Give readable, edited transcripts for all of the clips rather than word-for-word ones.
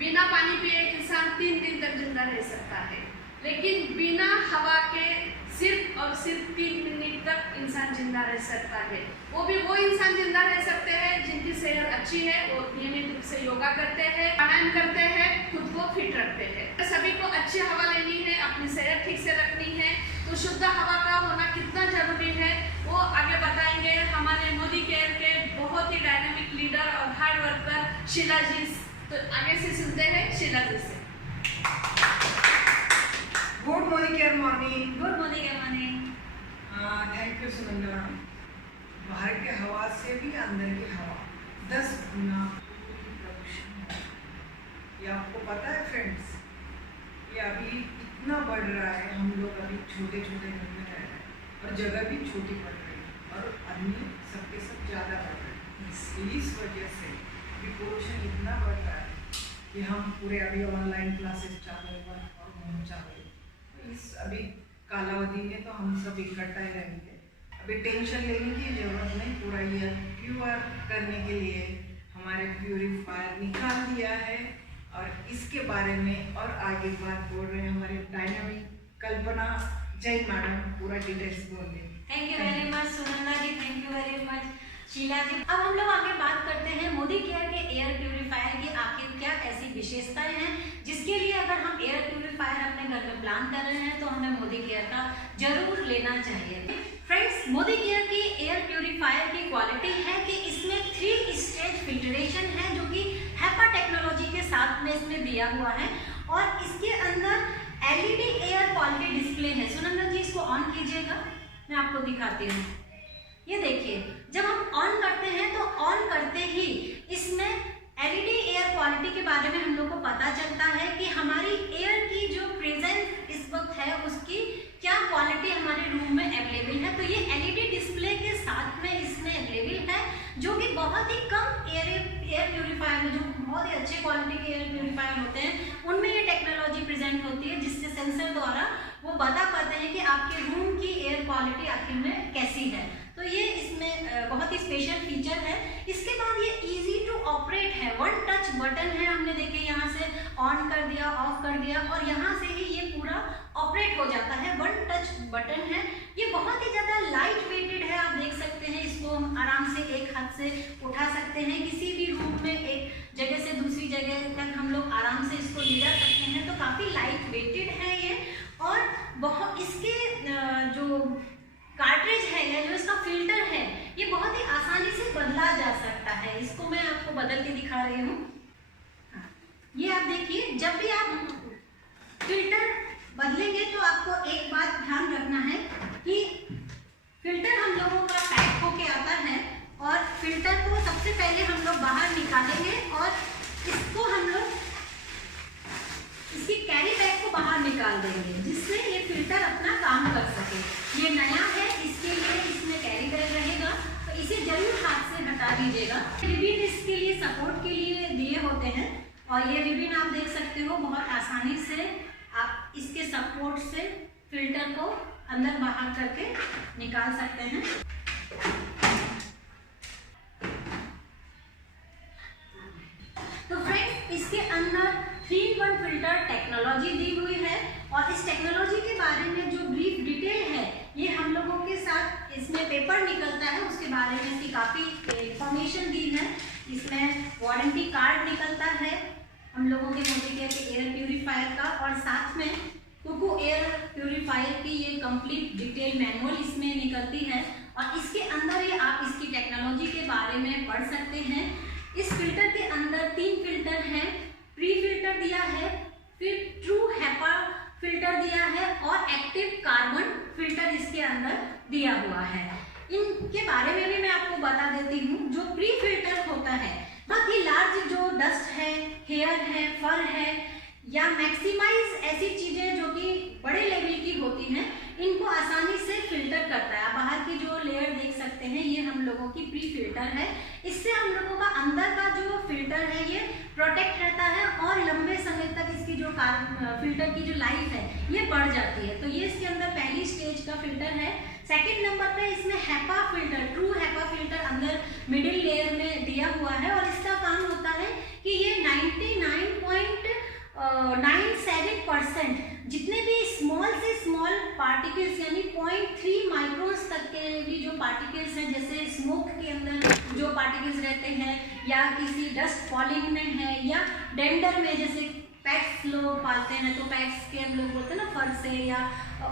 बिना पानी पिए इंसान 3 दिन तक जिंदा रह सकता है, लेकिन बिना हवा के सिर्फ और सिर्फ 3 मिनट तक इंसान जिंदा रह सकता है। वो भी वो इंसान जिंदा रह सकते हैं जिनकी सेहत अच्छी है, वो नियमित रूप से योगा करते हैं, प्राणायाम करते हैं, खुद को फिट रखते हैं। सभी को अच्छी हवा लेनी है, अपनी सेहत ठीक से रखनी है, तो शुद्ध हवा का होना कितना जरूरी है वो आगे बताएंगे हमारे मोदी केयर के बहुत ही डायनामिक लीडर और हार्ड वर्कर शीला जी। तो आगे से सुनते हैं शीला जी से। Good morning care morning. Good morning morning. Thank you Sunanda madam. बाहर के हवा से भी अंदर की हवा 10 गुना प्रदूषण है। ये आपको पता है फ्रेंड्स? ये अभी इतना बढ़ रहा है, हम लोग अभी छोटे छोटे घर में रह रहे हैं और जगह भी छोटी पड़ रही है और आदमी सबके सब ज़्यादा बढ़ रहे हैं। इस वजह से अभी पोल्यूशन इतना बढ़ रहा है कि हम पूरे अभी ऑनलाइन क्लासेस चालू है और होम चालू है। इस अभी कालावधि में तो हम सब इकट्ठा ही रहेंगे। अभी टेंशन लेने की जरूरत नहीं, पूरा ईयर प्योर करने के लिए हमारे प्यूरीफायर निकाल दिया है और इसके बारे में और आगे बात बोल रहे हैं हमारे डायनामिक कल्पना जैन मैडम, पूरा डिटेल्स बोल दें। Thank you very much Sunanda ji, thank you very much Sheela ji. अब हम लोग आगे बात करते हैं मोदी केयर के एयर प्यूरीफायर की आखिर क्या ऐसी विशेषताएं हैं जिसके लिए अगर हम एयर प्यूरीफायर अपने घर में प्लान कर रहे हैं तो हमें मोदी केयर का जरूर लेना चाहिए। फ्रेंड्स, मोदी केयर की एयर प्यूरीफायर की क्वालिटी है कि इसमें 3 स्टेज फिल्ट्रेशन है जो कि हैपा टेक्नोलॉजी के साथ में इसमें दिया हुआ है और इसके अंदर LED एयर क्वालिटी डिस्प्ले है। सुनंदा जी इसको ऑन कीजिएगा, मैं आपको दिखाती हूँ। ये देखिए, जब हम ऑन करते हैं तो ऑन करते ही इसमें LED एयर क्वालिटी के बारे में हम लोग को पता चलता है कि हमारी एयर की जो प्रेजेंस इस वक्त है उसकी क्या क्वालिटी हमारे रूम में अवेलेबल है। तो ये LED डिस्प्ले के साथ में इसमें अवेलेबल है जो कि बहुत ही कम एयर प्यूरीफायर में, जो बहुत ही अच्छे क्वालिटी के एयर प्यूरीफायर होते हैं उनमें ये टेक्नोलॉजी प्रेजेंट होती है जिससे सेंसर द्वारा वो बता पाते हैं कि आपके रूम की एयर क्वालिटी आखिर में कैसी है। तो ये इसमें बहुत ही स्पेशल फीचर है। इसके बाद ये इजी टू ऑपरेट है, 1 टच बटन है। हमने देखे यहाँ से ऑन कर दिया, ऑफ कर दिया और यहाँ से ही ये पूरा ऑपरेट हो जाता है। 1 टच बटन है। ये बहुत ही ज़्यादा लाइट वेटेड है, आप देख सकते हैं। इसको हम आराम से एक हाथ से उठा सकते हैं, किसी भी रूम में एक जगह से दूसरी जगह तक हम लोग आराम से इसको ले जा सकते हैं। तो काफ़ी लाइट वेटेड है ये और बहुत इसके जो कार्ट्रिज है या जो इसका फिल्टर है ये बहुत ही आसानी से बदला जा सकता है। इसको मैं आपको बदल के दिखा रही हूँ। ये आप देखिए, जब भी आप फिल्टर बदलेंगे तो आपको एक बात ध्यान रखना है कि फिल्टर हम लोगों का पैक होके आता है और फिल्टर को सबसे पहले हम लोग बाहर निकालेंगे और इसको हम लोग इसकी कैरी बैग को बाहर निकाल देंगे जिससे ये फिल्टर अपना काम कर सके। ये नया है, इसके लिए इसमें कैरी बैग रहेगा तो इसे जरूर हाथ से हटा दीजिएगा। रिबिन इसके लिए सपोर्ट के लिए दिए होते हैं और ये रिबिन आप देख सकते हो बहुत आसानी से आप इसके सपोर्ट से फिल्टर को अंदर बाहर करके निकाल सकते हैं। तो फ्रेंड्स, इसके अंदर 3-in-1 फिल्टर टेक्नोलॉजी दी हुई है और इस टेक्नोलॉजी के बारे में जो ब्रीफ डिटेल है ये हम लोगों के साथ इसमें पेपर निकलता है, उसके बारे में इसकी काफ़ी इंफॉर्मेशन दी है। इसमें वारंटी कार्ड निकलता है हम लोगों के मोदी केयर के एयर प्यूरीफायर का और साथ में कुकू एयर प्यूरीफायर की ये कंप्लीट डिटेल मैनुअल इसमें निकलती है और इसके अंदर ये आप इसकी टेक्नोलॉजी के बारे में पढ़ सकते हैं। इस फिल्टर के अंदर 3 फिल्टर हैं, प्री फिल्टर दिया है, फिर ट्रू हैपा फिल्टर दिया है और एक्टिव कार्बन फिल्टर इसके अंदर दिया हुआ है। इनके बारे में भी मैं आपको बता देती हूँ। जो प्री फिल्टर होता है बहुत ही लार्ज जो डस्ट है, हेयर है, फर है या मैक्सिमाइज ऐसी चीज़ें जो कि बड़े लेवल की होती हैं इनको आसानी से फिल्टर करता है। आप बाहर की जो लेयर देख सकते हैं ये हम लोगों की प्री फिल्टर है। इससे हम लोगों का अंदर का जो फिल्टर है ये प्रोटेक्ट रहता है और लंबे समय तक इसकी जो फिल्टर की जो लाइफ है ये बढ़ जाती है। तो ये इसके अंदर पहली स्टेज का फिल्टर है। सेकंड नंबर पे इसमें HEPA filter, true HEPA filter अंदर मिडिल लेयर में दिया हुआ है और इसका काम होता है कि ये 99.9 पार्टिकल्स हैं, जैसे स्मोक के अंदर जो पार्टिकल्स रहते हैं, या किसी डस्ट फॉलिंग में है, या डेंडर में, जैसे पेट्स लोग पालते हैं तो पेट्स के हम लोग बोलते हैं ना फर से, या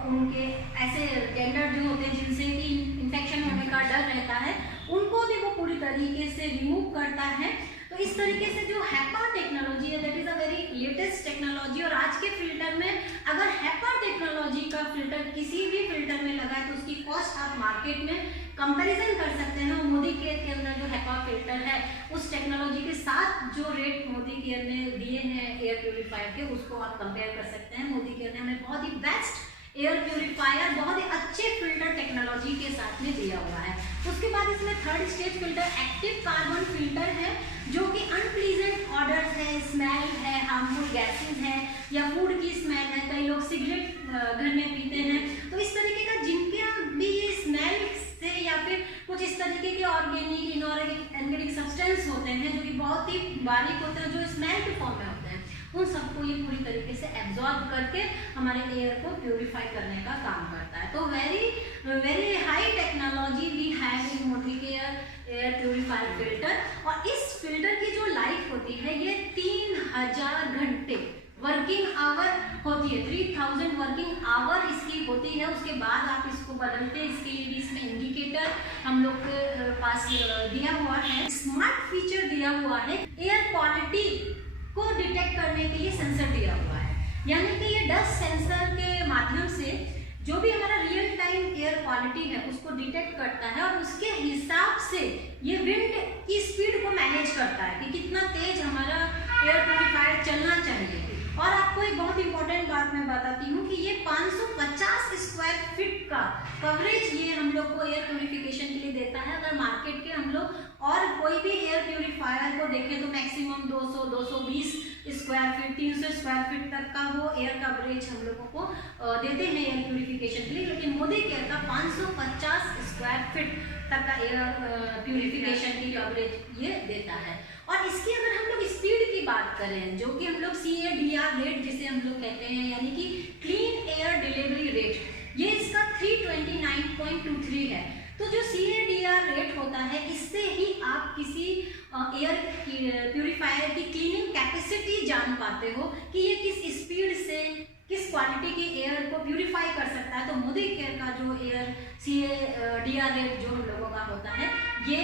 उनके ऐसे डेंडर जो होते हैं जिनसे कि इन्फेक्शन होने का डर रहता है, उनको भी वो पूरी तरीके से रिमूव करता है। तो इस तरीके से जो HEPA टेक्नोलॉजी है, that is a very latest technology. और आज के फिल्टर में अगर HEPA टेक्नोलॉजी का फिल्टर किसी भी फिल्टर में लगा है तो उसकी कॉस्ट आप मार्केट में कंपैरिजन कर सकते हैं। मोदी केयर के अंदर जो HEPA फिल्टर है उस टेक्नोलॉजी के साथ जो रेट मोदी केयर ने दिए हैं एयर प्योरीफायर के, उसको आप कंपेयर कर सकते हैं। मोदी केयर ने हमें बहुत ही बेस्ट एयर प्योरीफायर बहुत ही अच्छे फिल्टर टेक्नोलॉजी के साथ में दिया हुआ है। उसके बाद इसमें third stage filter active carbon filter है, जो कि अनप्लीजेंट ऑडर्स है, स्मेल है, हार्मफुल गैसेज है, या फूड की स्मेल है, कई लोग सिगरेट घर में पीते हैं, तो इस तरीके का जिनके भी ये स्मेल से या फिर कुछ इस तरीके के ऑर्गेनिक इनऑर्गेनिक सब्सटेंस होते हैं जो कि बहुत ही बारीक होते हैं, जो स्मेल के फॉर्म में होते हैं, उन सबको ये पूरी तरीके से एब्जॉर्ब करके हमारे एयर को प्योरीफाई करने का काम करता है। तो very high technology we have in Modicare air purifier filter. और इस फिल्टर की जो लाइफ होती है ये 3000 घंटे वर्किंग आवर होती है, 3000 वर्किंग आवर इसकी होती है। उसके बाद आप इसको बदलते हैं, इसके लिए भी इसमें इंडिकेटर हम लोग के पास दिया हुआ है, स्मार्ट फीचर दिया हुआ है, एयर क्वालिटी को डिटेक्ट करने के लिए सेंसर दिया हुआ है, यानी कि ये डस्ट सेंसर के माध्यम से जो भी हमारा रियल टाइम एयर क्वालिटी है उसको डिटेक्ट करता है, और उसके हिसाब से ये विंड की स्पीड को मैनेज करता है कि कितना तेज हमारा एयर प्योरीफायर चलना चाहिए। और आपको एक बहुत इंपॉर्टेंट बात मैं बताती हूँ कि ये 550 स्क्वायर फीट का कवरेज ये हम लोग को एयर प्योरीफिकेशन के लिए देता है। अगर मार्केट के हम लोग और कोई भी एयर प्योरीफायर को देखें तो maximum 200, 220 square feet, 300 square feet तक का वो एयर कवरेज हम लोगों को देते हैं एयर प्योरीफिकेशन के लिए, लेकिन मोदी केयर का 550 स्क्वायर फीट तक का एयर प्योरीफिकेशन की कवरेज ये देता है। और इसकी अगर हम लोग स्पीड की बात करें, जो कि हम लोग CADR रेट जिसे हम लोग कहते हैं, यानी कि क्लीन एयर डिलीवरी रेट, ये इसका 329.23 है। तो जो CADR रेट होता है, इससे ही आप किसी एयर प्योरीफायर की क्लीनिंग कैपेसिटी जान पाते हो कि ये किस स्पीड से किस क्वालिटी के एयर को प्यूरिफाई कर सकता है। तो मोदी केयर का जो एयर CADR रेट जो हम लोगों का होता है ये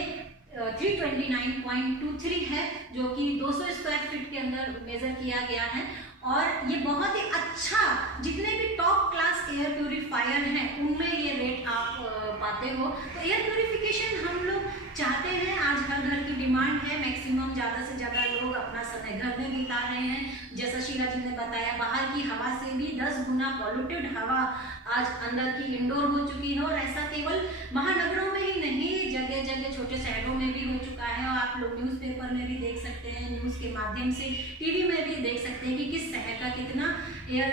329.23 है, जो कि 200 स्क्वायर फीट के अंदर मेजर किया गया है। और ये बहुत ही अच्छा, जितने भी टॉप क्लास एयर प्यूरीफायर हैं उनमें ये रेट आप पाते हो। तो एयर प्यूरिफिकेशन हम लोग चाहते हैं, आज हर घर की डिमांड है, मैक्सिमम ज़्यादा से ज़्यादा लोग अपना समय घर में बिता रहे हैं। जैसा शीला जी ने बताया, बाहर की हवा से भी 10 गुना पॉल्यूटेड हवा आज अंदर की इंडोर हो चुकी है, और ऐसा केवल महानगरों में ही नहीं, जगह जगह छोटे शहरों में भी हो चुका है। और आप लोग न्यूज़पेपर में भी देख सकते हैं, न्यूज़ के माध्यम से टीवी में भी देख सकते हैं कि किस शहर का कितना एयर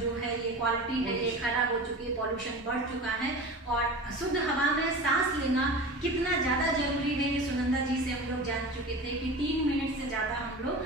जो है ये क्वालिटी है ये खराब हो चुकी है, पॉल्यूशन बढ़ चुका है। और शुद्ध हवा में सांस लेना कितना ज़्यादा जरूरी है, ये सुनंदा जी से हम लोग जान चुके थे कि 3 मिनट से ज़्यादा हम लोग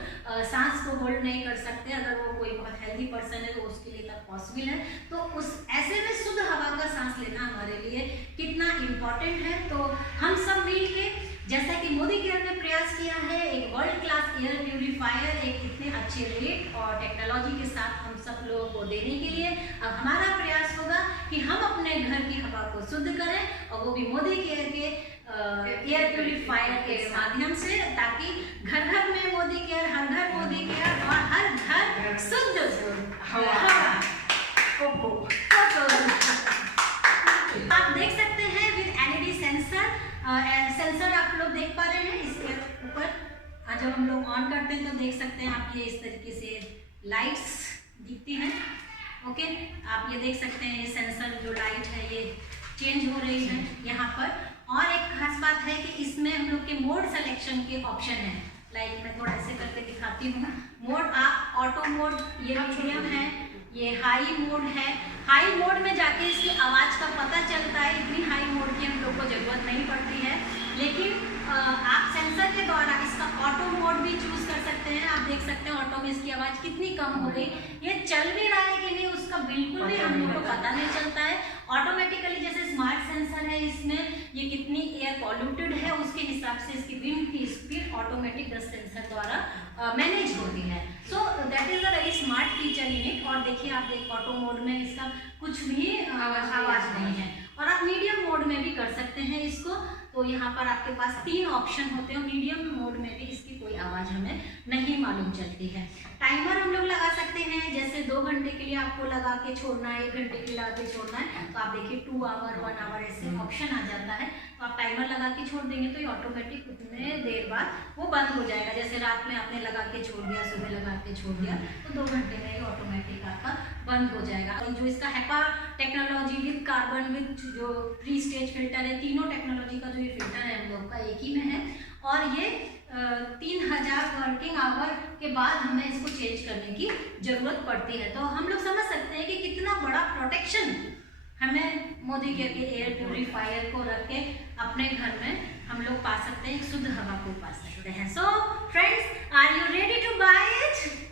सांस को होल्ड नहीं कर सकते। अगर वो कोई बहुत हेल्दी पर्सन है तो उसके लिए तब पॉसिबल है। तो उस ऐसे में शुद्ध हवा का सांस लेना हमारे लिए कितना इम्पॉर्टेंट है। तो हम सब मिल के, जैसा कि मोदी केयर ने प्रयास किया है एक वर्ल्ड क्लास एयर प्यूरीफायर एक इतने अच्छे रेट और टेक्नोलॉजी के साथ हम सब लोगों को देने के लिए, अब हमारा प्रयास होगा कि हम अपने घर की हवा को शुद्ध करें, और वो भी मोदी केयर के एयर प्यूरीफायर के माध्यम से, ताकि घर घर में मोदी केयर, हर घर मोदी केयर और हर घर शुद्ध हवा। आप देख सकते हैं विद LED सेंसर आप लोग देख पा रहे हैं इसके ऊपर। जब हम लोग ऑन करते हैं तो देख सकते हैं आप, ये इस तरीके से लाइट्स दिखती हैं। ओके, आप ये देख सकते हैं ये सेंसर जो लाइट है ये चेंज हो रही है यहाँ पर। और एक खास बात है कि इसमें हम लोग के मोड सिलेक्शन के ऑप्शन है। लाइक मैं थोड़ा ऐसे करके दिखाती हूँ। मोड आप ऑटो मोड, ये मीडियम है, ये हाई मोड है। हाई मोड में जाके इसकी आवाज़ का पता चलता है, इतनी हाई मोड की हम लोग को ज़रूरत नहीं पड़ती है, लेकिन आप सेंसर के द्वारा इसका ऑटो मोड भी चूज़ कर सकते सकते हैं, आप देख सकते हैं ऑटो में इसकी आवाज़ कितनी कम हो गई। ये चल भी रहा है कि नहीं उसका बिल्कुल भी हम लोग को पता नहीं चलता है। ऑटोमेटिकली जैसे स्मार्ट सेंसर है इसमें, ये कितनी एयर पॉल्यूटेड है उसके हिसाब से इसकी विंड की स्पीड ऑटोमेटिक डस्ट सेंसर द्वारा मैनेज होती है। So that is a very smart feature in it. और देखिए आप देख ऑटो मोड में इसका कुछ भी आवाज़ नहीं है, और आप मीडियम मोड में भी कर सकते हैं इसको। तो यहाँ पर आपके पास 3 ऑप्शन होते हैं, मीडियम मोड में भी इसकी कोई आवाज़ हमें नहीं मालूम चलती है। टाइमर हम लोग लगा सकते हैं, जैसे 2 घंटे के लिए आपको लगा के छोड़ना है, 1 घंटे के लिए लगा के छोड़ना है, तो आप देखिए 2 आवर 1 आवर ऐसे ऑप्शन आ जाता है। तो आप टाइमर लगा के छोड़ देंगे तो ये ऑटोमेटिक उतने देर बाद वो बंद हो जाएगा। जैसे रात में आपने लगा के छोड़ दिया, सुबह लगा के छोड़ दिया, तो 2 घंटे में ये ऑटोमेटिक आपका बंद हो जाएगा। और जो इसका HEPA technology with carbon with जो 3 स्टेज फिल्टर है, तीनों टेक्नोलॉजी का जो ये फिल्टर है हम लोग का एक ही में है। और ये 3000 वर्किंग आवर के बाद हमें इसको चेंज करने की जरूरत पड़ती है। तो हम लोग समझ सकते हैं कि कितना बड़ा प्रोटेक्शन हमें मोदी केयर के एयर प्यूरिफायर को रख के अपने घर में हम लोग पा सकते हैं, एक शुद्ध हवा को पा सकते हैं। So friends, are you ready to buy it?